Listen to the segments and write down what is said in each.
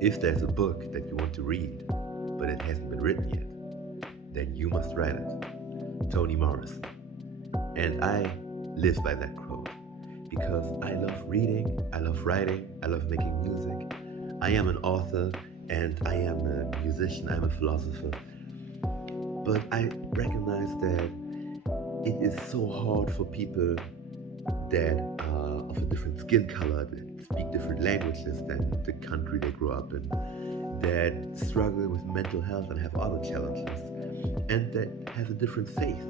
If there's a book that you want to read, but it hasn't been written yet, then you must write it. Toni Morrison. And I live by that quote because I love reading, I love writing, I love making music. I am an author and I am a musician, I'm a philosopher. But I recognize that it is so hard for people that are of a different skin color, that speak different languages than the country they grew up in, that struggle with mental health and have other challenges, and that have a different faith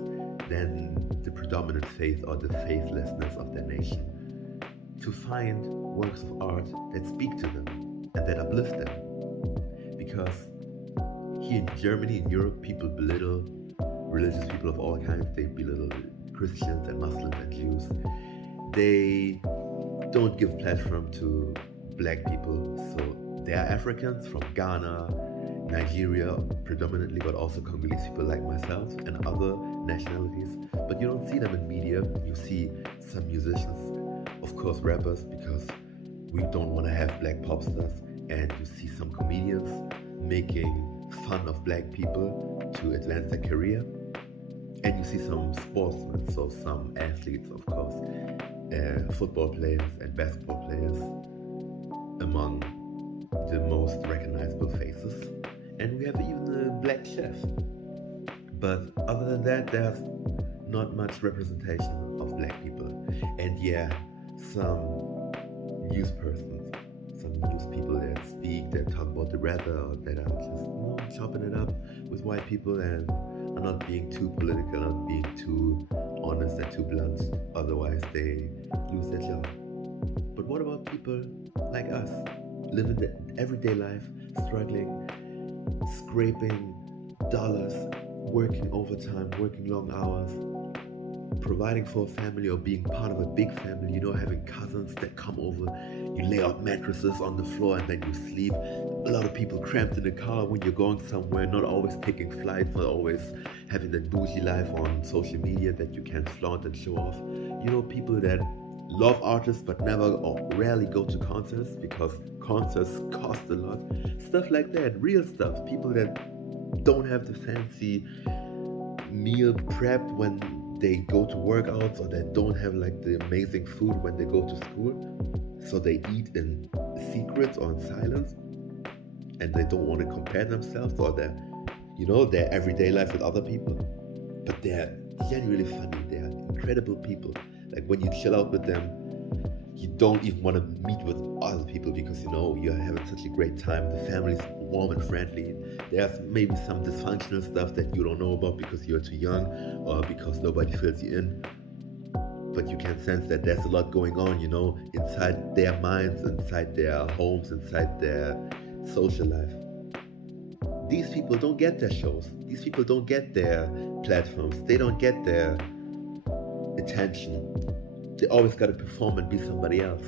than the predominant faith or the faithlessness of their nation, to find works of art that speak to them and that uplift them. Because here in Germany, in Europe, people belittle religious people of all kinds. They belittle Christians and Muslims and Jews. They don't give platform to black people. So there are Africans from Ghana, Nigeria predominantly, but also Congolese people like myself and other nationalities. But you don't see them in media. You see some musicians, of course rappers, because we don't want to have black pop stars. And you see some comedians making fun of black people to advance their career. And you see some sportsmen, so some athletes, of course, football players and basketball players among the most recognizable faces. And we have even a black chef. But other than that, there's not much representation of black people. And yeah, some news persons, some news people that speak, that talk about the weather, or that are just chopping it up with white people and are not being too political, not being too honest and too blunt. Otherwise, they lose their job. But what about people like us, living the everyday life, struggling, scraping dollars, working overtime, working long hours, providing for a family or being part of a big family, having cousins that come over, you lay out mattresses on the floor and then you sleep. A lot of people cramped in the car when you're going somewhere, not always taking flights, not always having that bougie life on social media that you can flaunt and show off. People that love artists but never or rarely go to concerts because concerts cost a lot. Stuff like that, real stuff. People that don't have the fancy meal prep when they go to workouts, or that don't have like the amazing food when they go to school. So they eat in secret or in silence, and they don't want to compare themselves or their everyday life with other people. But they're genuinely funny. They're incredible people. Like when you chill out with them, you don't even want to meet with other people because you're having such a great time. The family's warm and friendly. There's maybe some dysfunctional stuff that you don't know about because you're too young or because nobody fills you in. But you can sense that there's a lot going on, inside their minds, inside their homes, inside their social life. These people don't get their shows. These people don't get their platforms. They don't get their attention. They always got to perform and be somebody else.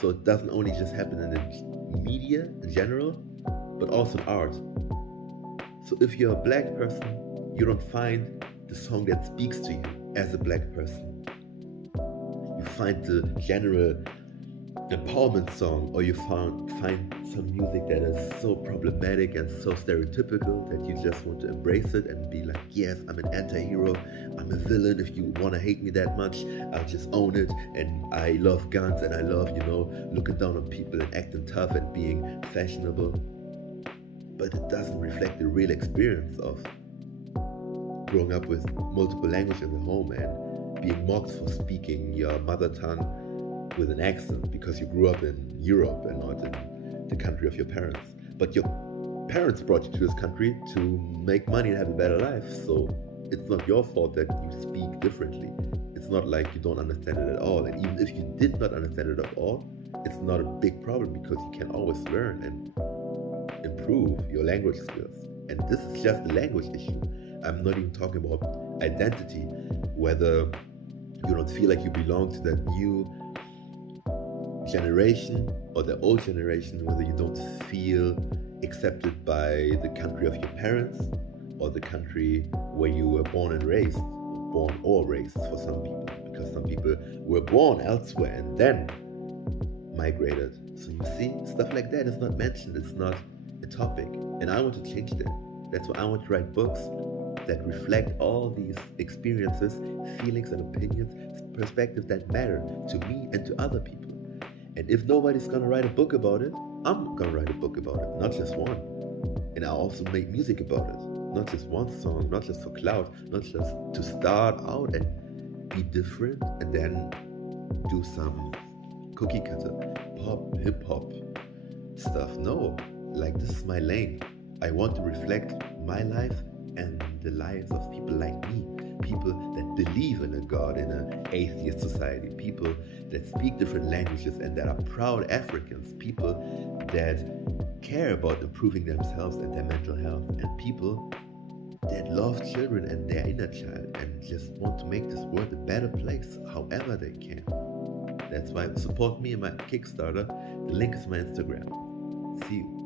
So it doesn't only just happen in the media in general, but also in art. So if you're a black person, you don't find the song that speaks to you as a black person. You find the general empowerment song, or you find some music that is so problematic and so stereotypical that you just want to embrace it and be like, yes, I'm an anti-hero, I'm a villain. If you want to hate me that much, I'll just own it. And I love guns and I love, looking down on people and acting tough and being fashionable. But it doesn't reflect the real experience of growing up with multiple languages in the home and being mocked for speaking your mother tongue with an accent because you grew up in Europe and not in the country of your parents. But your parents brought you to this country to make money and have a better life. So it's not your fault that you speak differently. It's not like you don't understand it at all. And even if you did not understand it at all, it's not a big problem because you can always learn and improve your language skills. And this is just a language issue. I'm not even talking about identity, whether you don't feel like you belong to that new generation or the old generation, whether you don't feel accepted by the country of your parents or the country where you were born and raised, born or raised for some people, because some people were born elsewhere and then migrated So you see, stuff like that is not mentioned, it's not a topic. And I want to change that. That's why I want to write books that reflect all these experiences, feelings, and opinions, perspectives that matter to me and to other people. And if nobody's gonna write a book about it, I'm gonna write a book about it, not just one. And I also make music about it, not just one song, not just for clout, not just to start out and be different and then do some cookie cutter pop, hip hop stuff. No, like this is my lane. I want to reflect my life and the lives of people like me, people that believe in a God in an atheist society, people that speak different languages and that are proud Africans, people that care about improving themselves and their mental health, and people that love children and their inner child and just want to make this world a better place however they can. That's why support me in my Kickstarter. The link is my Instagram. See you.